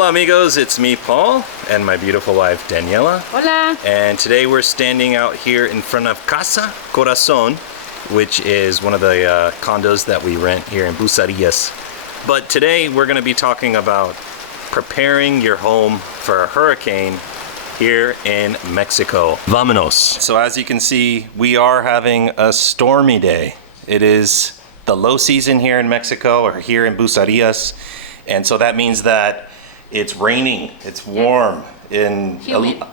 Hola amigos, it's me Paul and my beautiful wife Daniela. Hola. And today we're standing out here in front of Casa Corazon, which is one of the condos that we rent here in Bucerias. But today we're going to be talking about preparing your home for a hurricane here in Mexico. Vámonos. So as you can see, we are having a stormy day. It is the low season here in Mexico, or here in Bucerias. And so that means that it's raining, it's warm, and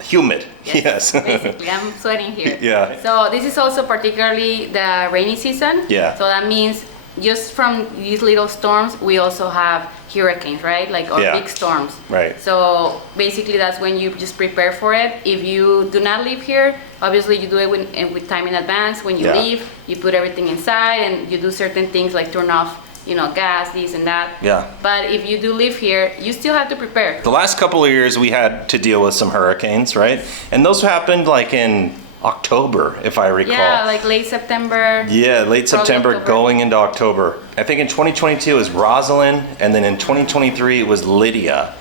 humid. Yes. Basically, I'm sweating here. Yeah. So this is also particularly the rainy season. Yeah. So that means just from these little storms, we also have hurricanes, right? Like, or big storms. Right. So basically that's when you just prepare for it. If you do not live here, obviously you do it with time in advance. When you leave, you put everything inside and you do certain things like turn off, gas, this and that. Yeah. But if you do live here, you still have to prepare. The last couple of years we had to deal with some hurricanes, right? And those happened like in October, if I recall. Yeah, like late September. Yeah, late September October. going into October. I think in 2022 it was Rosalind, and then in 2023 it was Lydia.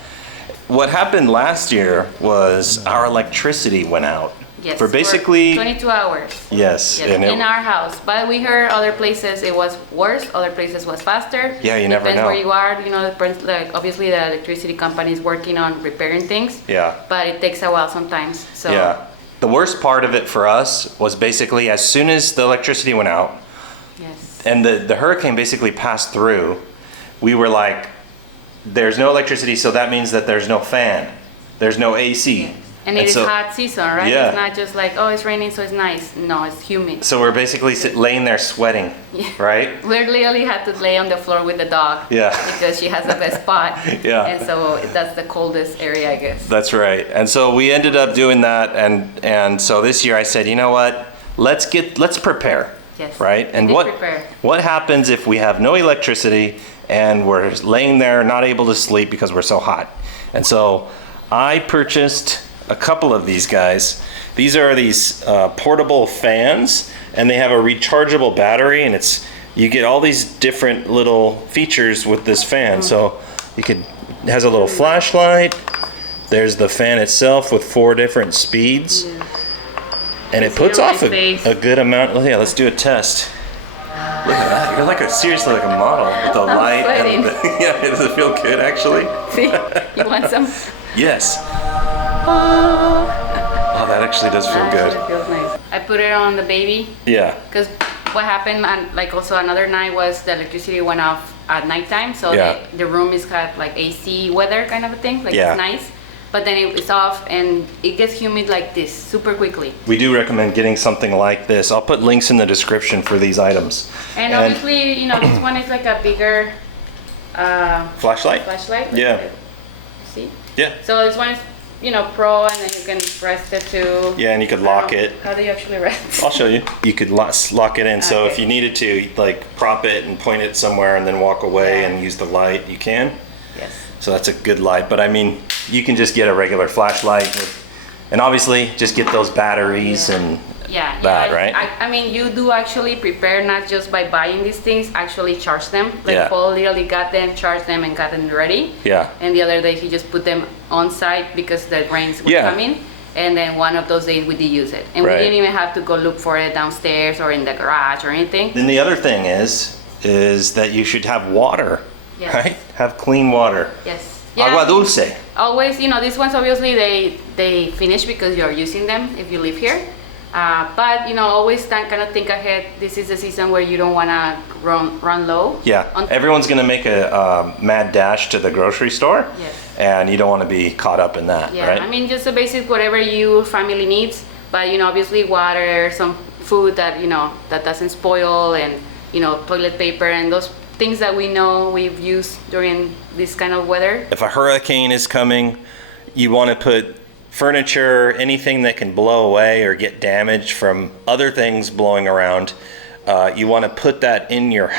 What happened last year was our electricity went out. Yes, for basically 22 hours. Yes. And in our house. But we heard other places it was worse, other places was faster. Yeah, you never know. Depends where you are. Like obviously the electricity company is working on repairing things. Yeah. But it takes a while sometimes. So yeah. The worst part of it for us was basically as soon as the electricity went out, yes, and the hurricane basically passed through, we were like, there's no electricity, so that means that there's no fan, there's no AC. Yes. And it is hot season, right? Yeah. It's not just like, oh, it's raining, so it's nice. No, it's humid. So we're basically laying there sweating, right? We literally had to lay on the floor with the dog. Yeah. Because she has the best spot. Yeah. And so that's the coldest area, I guess. That's right. And so we ended up doing that, and so this year I said, you know what? Let's prepare. Yes. Right? And what happens if we have no electricity and we're laying there not able to sleep because we're so hot? And so I purchased a couple of these guys. These are these portable fans, and they have a rechargeable battery, and you get all these different little features with this fan. So it has a little flashlight. There's the fan itself with 4 different speeds, and it puts off a good amount. Yeah, let's do a test. Look at that. You're seriously like a model with the light. Sweating. Yeah, does it feel good actually? See, you want some? Yes. Oh, that actually does feel good. It feels nice. I put it on the baby. Yeah. Because what happened, and like also another night, was the electricity went off at nighttime, so the room is got like AC weather kind of a thing, like it's nice. But then it's off and it gets humid like this super quickly. We do recommend getting something like this. I'll put links in the description for these items. And obviously, this one is like a bigger flashlight. Yeah. See? Yeah. So this one is, pro, and then you can rest it too. Yeah, and you could lock it. How do you actually rest? I'll show you. You could lock it in. So if you needed to, prop it and point it somewhere and then walk away and use the light, you can. Yes. So that's a good light. But I mean, you can just get a regular flashlight and obviously just get those batteries and right? I mean, you do actually prepare not just by buying these things, actually charge them. Paul literally got them, charged them, and got them ready. Yeah. And the other day he just put them on site because the rains were coming. And then one of those days we did use it. And we didn't even have to go look for it downstairs or in the garage or anything. Then the other thing is that you should have water, right? Have clean water. Yes. Yeah, agua dulce. Always, these ones obviously they finish because you're using them if you live here. But always kind of think ahead. This is the season where you don't want to run low. Yeah. Everyone's gonna make a mad dash to the grocery store. Yes. And you don't want to be caught up in that. Yeah. Right? I mean, just the basic whatever your family needs. But obviously water, some food that that doesn't spoil, and toilet paper and those things that we know we've used during this kind of weather. If a hurricane is coming, you want to put furniture, anything that can blow away or get damaged from other things blowing around. You want to put that in your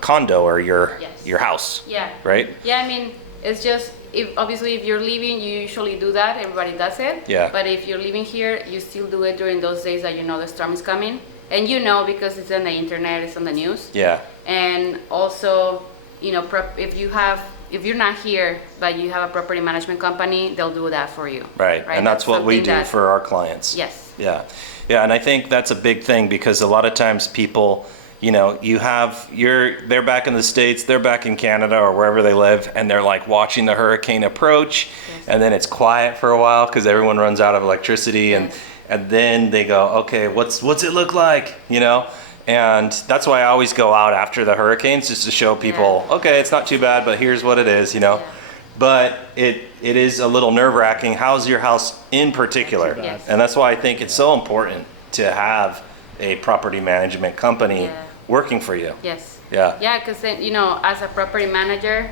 condo or your house. Yeah. Right? Yeah, I mean, it's just, if you're leaving, you usually do that. Everybody does it. Yeah. But if you're living here, you still do it during those days that the storm is coming. And because it's on the internet, it's on the news. Yeah. And also, if if you're not here, but you have a property management company, they'll do that for you. Right. And that's what we do for our clients. Yes. Yeah. Yeah. And I think that's a big thing because a lot of times people, you know, they're back in the States, they're back in Canada or wherever they live, and they're like watching the hurricane approach, and then it's quiet for a while because everyone runs out of electricity, and then they go, okay, what's it look like, you know? And that's why I always go out after the hurricanes, just to show people, okay, it's not too bad, but here's what it is, you know? Yeah. But it is a little nerve-wracking. How's your house in particular? Yes. And that's why I think it's so important to have a property management company working for you. Yes. Yeah. Yeah, because then, you know, as a property manager,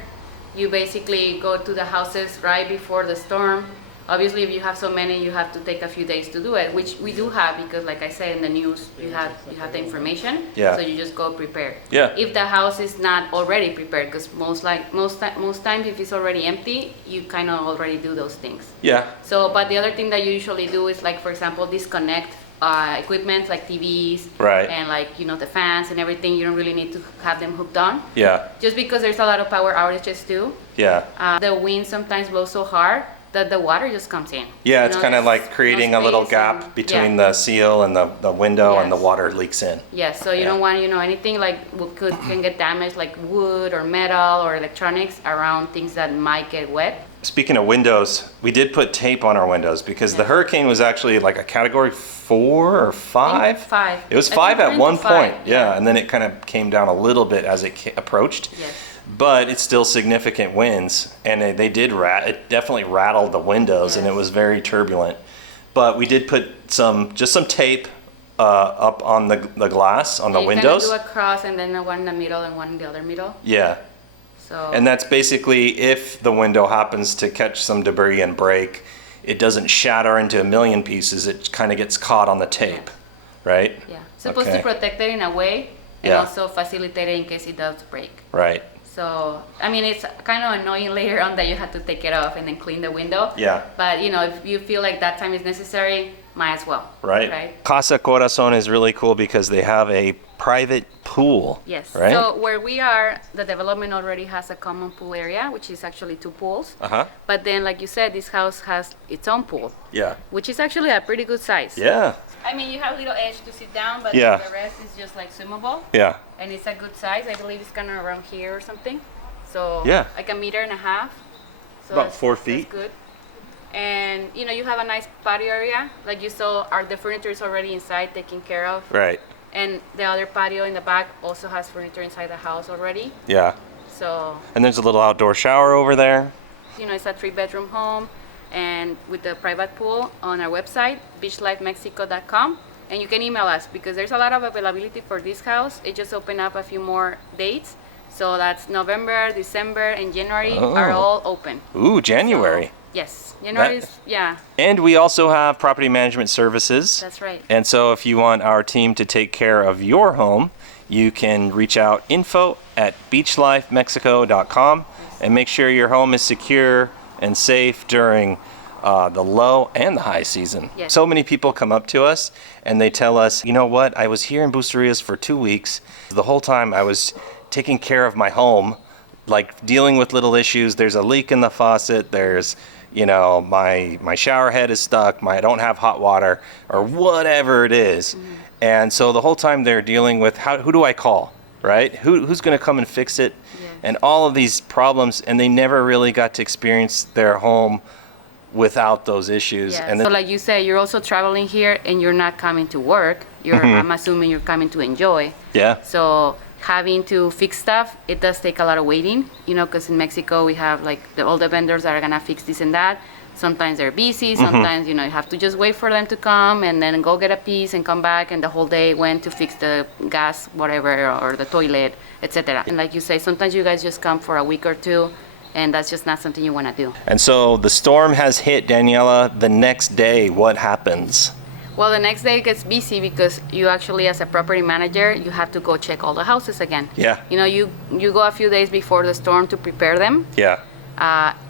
you basically go to the houses right before the storm. Obviously, if you have so many, you have to take a few days to do it, which we do have because, like I said in the news, you have the information. Yeah. So you just go prepared. Yeah. If the house is not already prepared, because most times if it's already empty, you kind of already do those things. Yeah. So, but the other thing that you usually do is, like, for example, disconnect equipment like TVs, right, and like, you know, the fans and everything. You don't really need to have them hooked on. Yeah. Just because there's a lot of power outages too. Yeah. The wind sometimes blows so hard that the water just comes in. Yeah, it's kind of like creating a little gap between the seal and the window, and the water leaks in. Yes, so you don't want, you know, anything like can get damaged, like wood or metal or electronics around things that might get wet. Speaking of windows, we did put tape on our windows because the hurricane was actually like a category 4 or 5. 5. It was 5 at one point. Yeah, and then it kind of came down a little bit as it approached. Yes. But it's still significant winds, and it definitely rattled the windows, and it was very turbulent. But we did put just some tape up on the glass on the windows. You kind of do a cross, and then one in the middle and one in the other middle. Yeah. So. And that's basically if the window happens to catch some debris and break, it doesn't shatter into a million pieces. It kind of gets caught on the tape, right? Yeah. Supposed to protect it in a way, and also facilitate it in case it does break. Right. So, I mean, it's kind of annoying later on that you have to take it off and then clean the window. Yeah. But, you know, if you feel like that time is necessary, might as well. Right. Casa Corazon is really cool because they have a private pool. Yes. Right? So where we are, the development already has a common pool area, which is actually 2 pools. Uh-huh. But then, like you said, this house has its own pool. Yeah. Which is actually a pretty good size. Yeah. I mean, you have a little edge to sit down, but the rest is just like swimmable. Yeah. And it's a good size. I believe it's kind of around here or something. So like 1.5 meters. So about 4 feet. That's good. And you know, you have a nice patio area. Like you saw, the furniture is already inside, taken care of. Right. And the other patio in the back also has furniture inside the house already. Yeah. So. And there's a little outdoor shower over there. You know, it's a 3-bedroom home, and with the private pool on our website, beachlifemexico.com. And you can email us because there's a lot of availability for this house. It just opened up a few more dates. So that's November, December, and January are all open. Ooh, January. So, yes, January is, And we also have property management services. That's right. And so if you want our team to take care of your home, you can reach out info@beachlifemexico.com and make sure your home is secure and safe during the low and the high season. Yes. So many people come up to us and they tell us, you know what, I was here in Bucerias for 2 weeks. The whole time I was taking care of my home, like dealing with little issues. There's a leak in the faucet. There's, you know, my shower head is stuck. I don't have hot water or whatever it is. Mm-hmm. And so the whole time they're dealing with who do I call, right? Who's going to come and fix it? Yeah. And all of these problems, and they never really got to experience their home without those issues. Yes. And then, so like you say, you're also traveling here and you're not coming to work. I'm assuming you're coming to enjoy. Yeah. So having to fix stuff, it does take a lot of waiting, you know, because in Mexico we have like all the vendors that are gonna fix this and that. Sometimes they're busy, sometimes, you know, you have to just wait for them to come and then go get a piece and come back, and the whole day went to fix the gas, whatever, or the toilet, etc. And like you say, sometimes you guys just come for a week or two, and that's just not something you want to do. And so the storm has hit, Daniela. The next day, what happens? Well, the next day it gets busy because you actually, as a property manager, you have to go check all the houses again. Yeah. You know, you go a few days before the storm to prepare them. Yeah.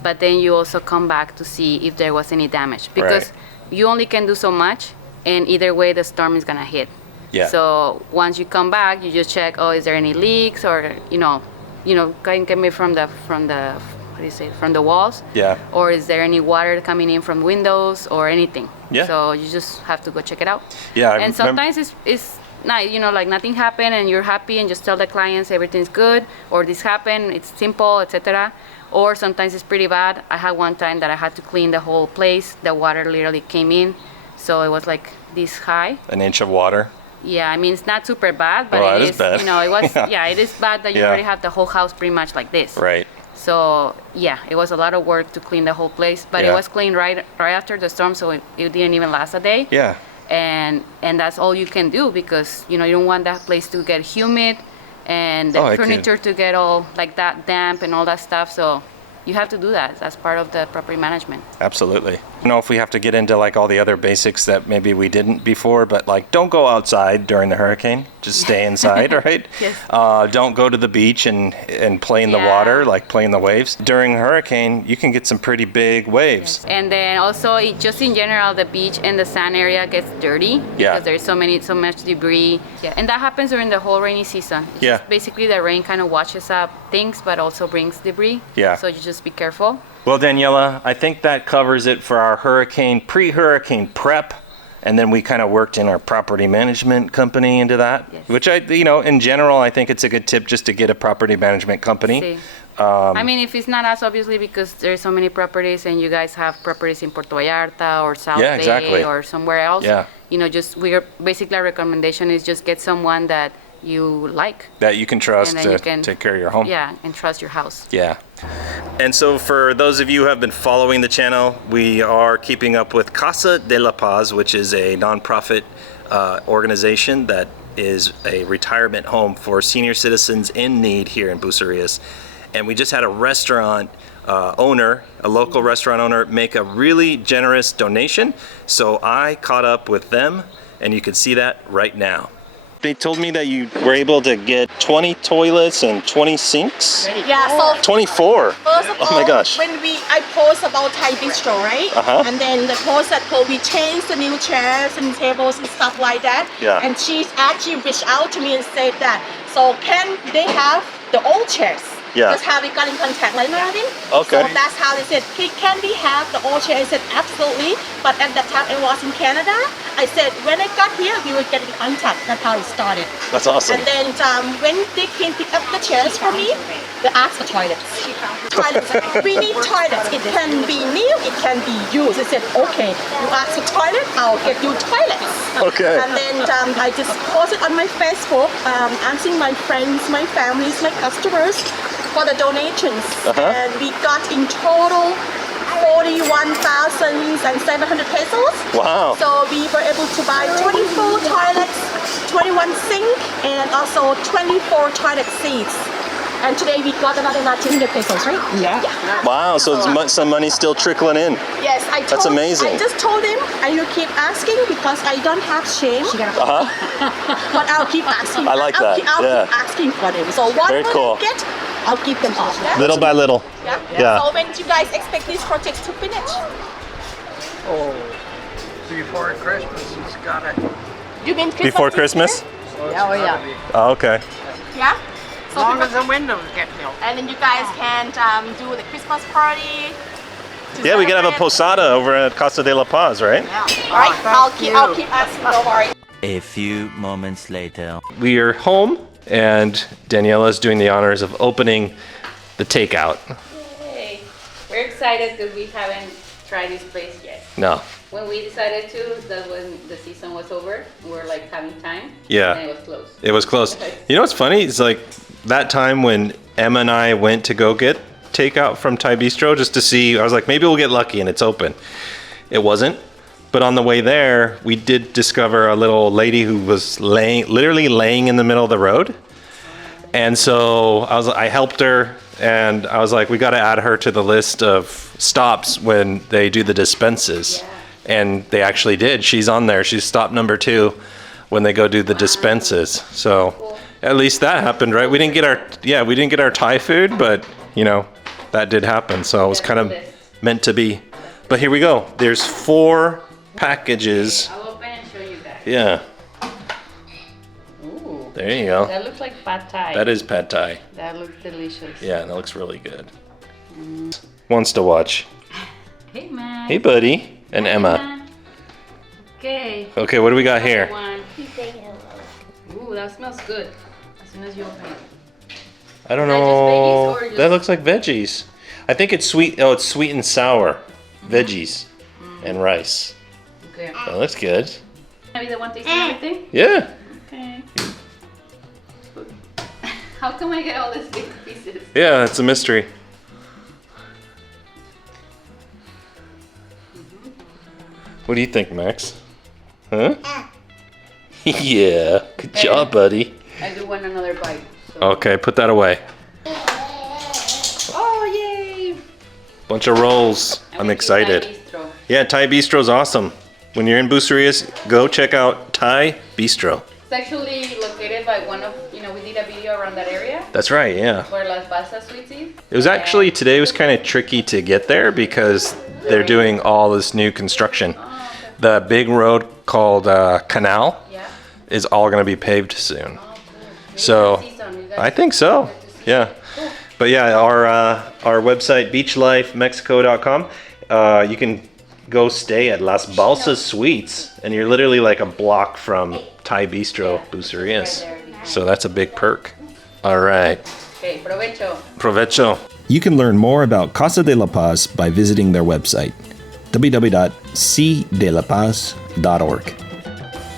But then you also come back to see if there was any damage, because you only can do so much, and either way the storm is gonna hit. Yeah. So once you come back, you just check, is there any leaks, or you know, can be from the how do you say, from the walls? Yeah. Or is there any water coming in from windows or anything? Yeah. So you just have to go check it out. Yeah. And sometimes it's not, you know, like nothing happened and you're happy and just tell the clients everything's good, or this happened, it's simple, etc. Or sometimes it's pretty bad. I had one time that I had to clean the whole place. The water literally came in, so it was like this high. An inch of water. Yeah, I mean, it's not super bad, but Well, it it is bad. You know, it was, yeah, it is bad that you Yeah. already have the whole house pretty much like this. Right. So yeah, it was a lot of work to clean the whole place, but Yeah. it was cleaned right after the storm, so it didn't even last a day. Yeah. And that's all you can do, because you know you don't want that place to get humid and the Oh, furniture to get all like that damp and all that stuff. So you have to do that. That's part of the property management. Absolutely. I don't know if we have to get into like all the other basics that maybe we didn't before, but like don't go outside during the hurricane. Just stay inside, right? Yes. Don't go to the beach and play in the Yeah. water, like play in the waves. During a hurricane, you can get some pretty big waves. And then also, just in general, the beach and the sand area gets dirty Yeah. because there's so much debris. Yeah, and that happens during the whole rainy season. It's Yeah. just basically, the rain kind of washes up things, but also brings debris. Yeah. So you just be careful. Well, Daniela, I think that covers it for our pre-hurricane prep. And then we kind of worked in our property management company into that, Yes. which in general, I think it's a good tip just to get a property management company. See. I mean, if it's not us, obviously, because there's so many properties and you guys have properties in Puerto Vallarta or South Yeah, Bay exactly. or somewhere else. Yeah. You know, basically our recommendation is just get someone that you like. That you can trust And then to you can- take care of your home. Yeah, and trust your house. Yeah. And so for those of you who have been following the channel, we are keeping up with Casa de la Paz, which is a nonprofit organization that is a retirement home for senior citizens in need here in Bucerias. And we just had a restaurant owner, a local restaurant owner, make a really generous donation. So I caught up with them, and you can see that right now. They told me that you were able to get 20 toilets and 20 sinks. Yeah, so 24. first of Oh all, my gosh. when I post about Thai Bistro, right? Uh-huh. And then the post that we changed the new chairs and tables and stuff like that. Yeah. And she's actually reached out to me and said that, so can they have the old chairs? Yeah. Just how we got in contact like that. Okay. So that's how they said, can we have the old chair? I said, absolutely. But at that time I was in Canada. I said, when I got here, we would get in contact. That's how it started. That's awesome. And then when they came pick up the chairs for me, they asked for toilets. Toilets. We need toilets. It can be new, it can be used. I said, okay, you ask for toilet, I'll get you toilets. Okay. And then I just posted on my Facebook, asking my friends, my families, my customers for the donations. And we got in total 41,700 pesos. Wow. So we were able to buy 24 toilets, 21 sink, and also 24 toilet seats. And today we got another 1,900 pesos, right? Yeah. Wow, so some money's still trickling in. Yes, That's amazing. I just told him, and you keep asking because I don't have shame. Uh-huh. But I'll keep asking. I like that, I'll yeah. keep asking for them. So what Very cool. I get, I'll keep them all. Yeah? Little by little. Yeah. Yeah. So when do you guys expect these projects to finish? Oh, before Christmas, it's gotta. You mean Christmas? Before this Christmas? year? Oh, yeah. Oh, okay. Yeah. As So long because- as the windows get built. and then you guys can do the Christmas party. to Yeah, we could have a celebrate. posada over at Casa de la Paz, right? Yeah. All right. I'll keep asking. Don't worry. A few moments later. We are home, and Daniela's doing the honors of opening the takeout. Yay. We're excited because we haven't tried this place yet. No. When we decided to, that when the season was over, we were like having time. Yeah. And it was closed. It was close. You know what's funny? It's like that time when Emma and I went to go get takeout from Thai Bistro just to see, I was like, maybe we'll get lucky and it's open. It wasn't. But on the way there, we did discover a little lady who was literally laying in the middle of the road. And so I helped her, and I was like, we got to add her to the list of stops when they do the dispenses. Yeah. And they actually did. She's on there. She's stop number 2 when they go do the dispenses. So at least that happened, right? We didn't get our Thai food, but that did happen. So it was kind of meant to be. But here we go. There's 4 packages. I'll open and show you guys. Yeah. Ooh. There you go. That looks like pad thai. That is pad thai. That looks delicious. Yeah, and that looks really good. Wants to watch. Hey, man. Hey, buddy. And Emma. Okay. Okay, what do we got here? Ooh, that smells good. As soon as you open it. I don't Is that just know. veggies or just- That looks like veggies. I think it's sweet. Oh, it's sweet and sour. Veggies and rice. Okay. That looks good. Maybe the one tasting everything? Yeah. Okay. How come I get all these big pieces? Yeah, it's a mystery. What do you think, Max? Huh? Yeah. Good job, buddy. I do want another bite. So. Okay, put that away. Oh, yay! Bunch of rolls. I'm excited. Yeah, Thai Bistro's awesome. When you're in Bucerias, go check out Thai Bistro. It's actually located by one of, we did a video around that area That's right, yeah. where Las Basas Sweets is. It was actually, today was kind of tricky to get there because they're doing all this new construction. The big road called Canal Yeah. is all going to be paved soon. Oh, cool. Maybe So, next season you guys I think so. get to see Yeah. it. Cool. But yeah, our website, beachlifemexico.com, you can go stay at Las Balsas Suites, and you're literally like a block from Thai Bistro Bucerias. So that's a big perk. All right. Okay, provecho. Provecho. You can learn more about Casa de la Paz by visiting their website, www.cdelapaz.org.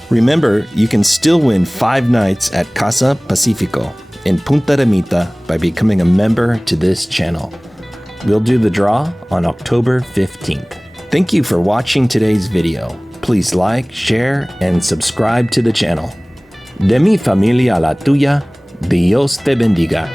Remember, you can still win 5 nights at Casa Pacifico in Punta Remita by becoming a member to this channel. We'll do the draw on October 15th. Thank you for watching today's video. Please like, share, and subscribe to the channel. De mi familia a la tuya, Dios te bendiga.